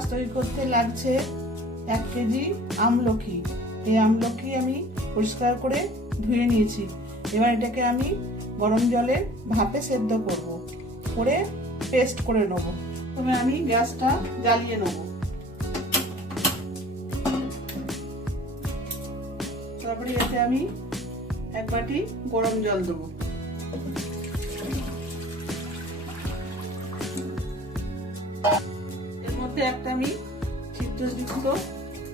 চপনপ্রাশ তৈরি করতে লাগছে এক কেজি আমলকি। এই আমলকি আমি পরিষ্কার করে ধুয়ে নিয়েছি। এবার এটাকে আমি গরম জলে ভাপে সেদ্ধ করব। করে পেস্ট করে নেব। তবে আমি গ্যাসটা জ্বালিয়ে নেব। তারপরে এতে আমি এক বাটি গরম জল দেবো। মধ্যে একটা আমি ছিদ্রযুক্ত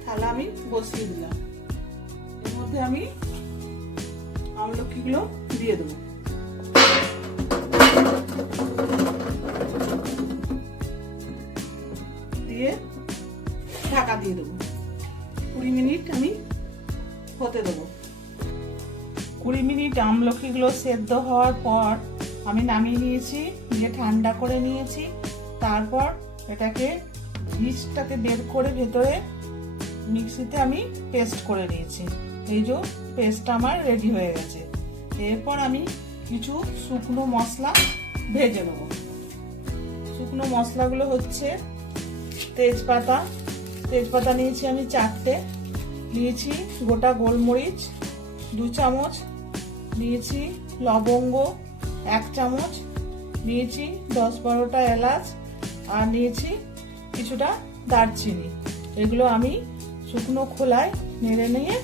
থালা আমি বসিয়ে দিলাম। এর মধ্যে আমি আমলকিগুলো দিয়ে দেবো। দিয়ে ঢাকা দিয়ে দেবো। কুড়ি মিনিট আমি হতে দেবো। কুড়ি মিনিট আমলকিগুলো সেদ্ধ হওয়ার পর আমি নামিয়ে নিয়েছি, দিয়ে ঠান্ডা করে নিয়েছি, তারপর এটাকে বীজটাকে বের করে ভেতরে মিক্সিতে আমি পেস্ট করে নিয়েছি। এই যে পেস্টটা আমার রেডি হয়ে গেছে। এরপর আমি কিছু শুকনো মশলা ভেজে নেব। শুকনো মশলাগুলো হচ্ছে তেজপাতা। তেজপাতা নিয়েছি আমি চারটে। নিয়েছি গোটা গোলমরিচ, দু চামচ। নিয়েছি লবঙ্গ, এক চামচ। নিয়েছি দশ বারোটা এলাচ। আর নিয়েছি কিছুটা দারচিনি। এগুলো আমি শুকনো খোলায় নেড়ে নিয়ে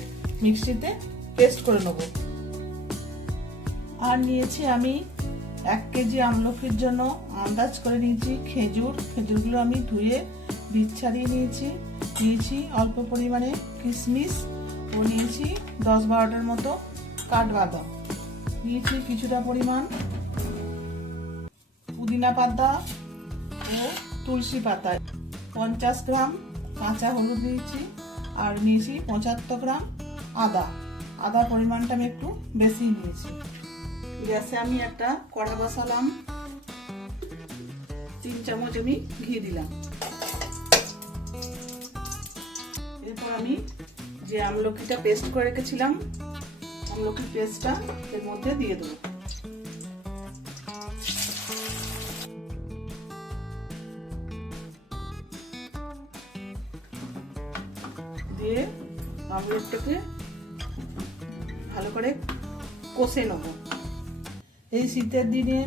মিক্সিতে পেস্ট করে নেব। আর নিয়েছি আমি এক কেজি আমলকির জন্য আন্দাজ করে নিয়েছি খেজুর। খেজুরগুলো আমি ধুয়ে বীজ ছাড়িয়ে নিয়েছি। নিয়েছি অল্প পরিমাণে কিশমিশ ও নিয়েছি দশ বারোটার মতো কাঠবাদাম। নিয়েছি কিছুটা পরিমাণ পুদিনা পাতা ও তুলসী পাতা, পঞ্চাশ গ্রাম কাঁচা হলুদ দিয়েছি আর নিয়েছি পঁচাত্তর গ্রাম আদা। আদার পরিমাণটা আমি একটু বেশি নিয়েছি। গ্যাসে আমি একটা কড়া বসালাম। তিন চামচ আমি ঘি দিলাম। এরপর আমি যে আমলকিটা পেস্ট করে রেখেছিলাম, আমলকির পেস্টটা এর মধ্যে দিয়ে দেবো। দিয়ে আমলেটটাকে ভালো করে কষে নেব। এই শীতের দিনে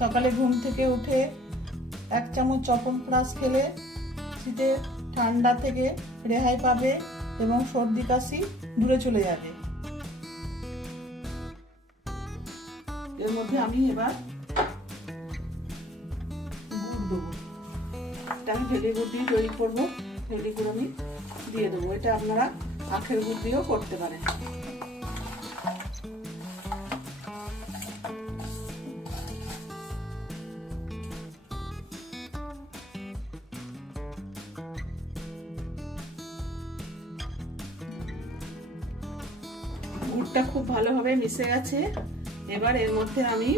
সকালে ঘুম থেকে উঠে এক চামচ চপন প্লাস খেলে শীতে ঠান্ডা থেকে রেহাই পাবে এবং সর্দি কাশি দূরে চলে যাবে। এর মধ্যে আমি এবার গুড় দেবো। এটা আমি ভেলি গুড় দিয়ে তৈরি করব। ভেলি গুড় আমি দিয়ে দেবো। এটা আপনারা আখের গুড় দিয়েও করতে পারেন। গুড়টা খুব ভালোভাবে মিশে গেছে। এবার এর মধ্যে আমি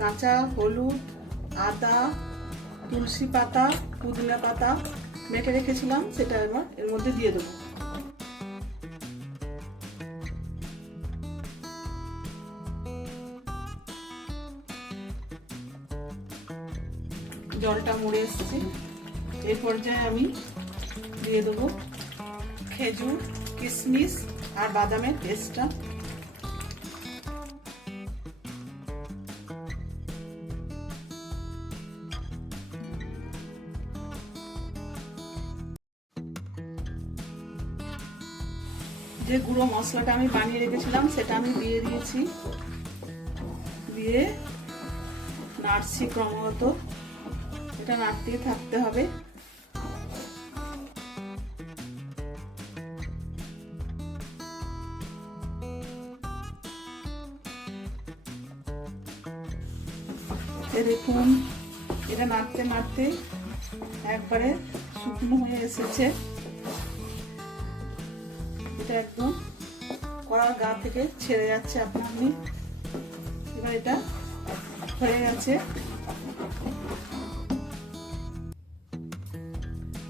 কাঁচা, হলুদ, আদা তুলসী পাতা, পুদিনা পাতা মেখে রেখেছিলাম, সেটা এবার এর মধ্যে দিয়ে দেবো। জলটা মরে এসছে। এই পর্যায়ে আমি দিয়ে দেবো খেজুর, কিশমিশ আর বাদামের পেস্টটা। যে গুঁড়ো মশলাটা আমি বানিয়ে রেখেছিলাম, সেটা আমি দিয়ে দিয়েছি। দিয়ে নাড়ছি ক্রমাগত। এটা নাড়তেই থাকতে হবে। দেখুন, এটা নাড়তে নাড়তে একবারে শুকনো হয়ে এসেছে। এটা একদম কড়ার গা থেকে ছেড়ে যাচ্ছে আপনার আপনি। এবার এটা হয়ে গেছে।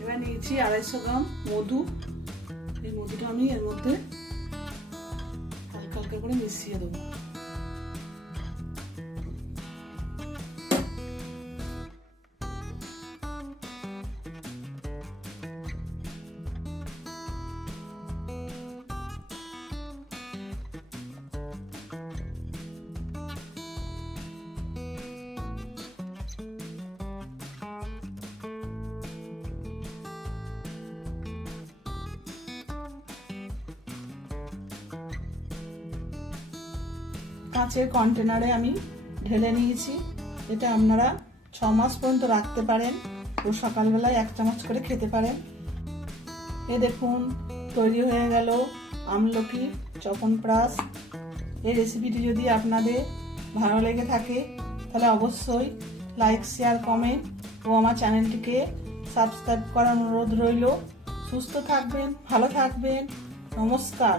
এবার নিয়েছি আড়াইশো গ্রাম মধু। এই মধুটা আমি এর মধ্যে হালকা হালকা করে মিশিয়ে দেবো। কাঁচের কন্টেনারে আমি ঢেলে নিয়েছি। এটা আপনারা ছ মাস পর্যন্ত রাখতে পারেন ও সকালবেলায় এক চামচ করে খেতে পারেন। এ দেখুন, তৈরি হয়ে গেল আমলকি চপনপ্রাশ এই রেসিপিটি যদি আপনাদের ভালো লেগে থাকে, তাহলে অবশ্যই লাইক শেয়ার কমেন্ট ও আমার চ্যানেলটিকে সাবস্ক্রাইব করার অনুরোধ রইল। সুস্থ থাকবেন, ভালো থাকবেন। নমস্কার।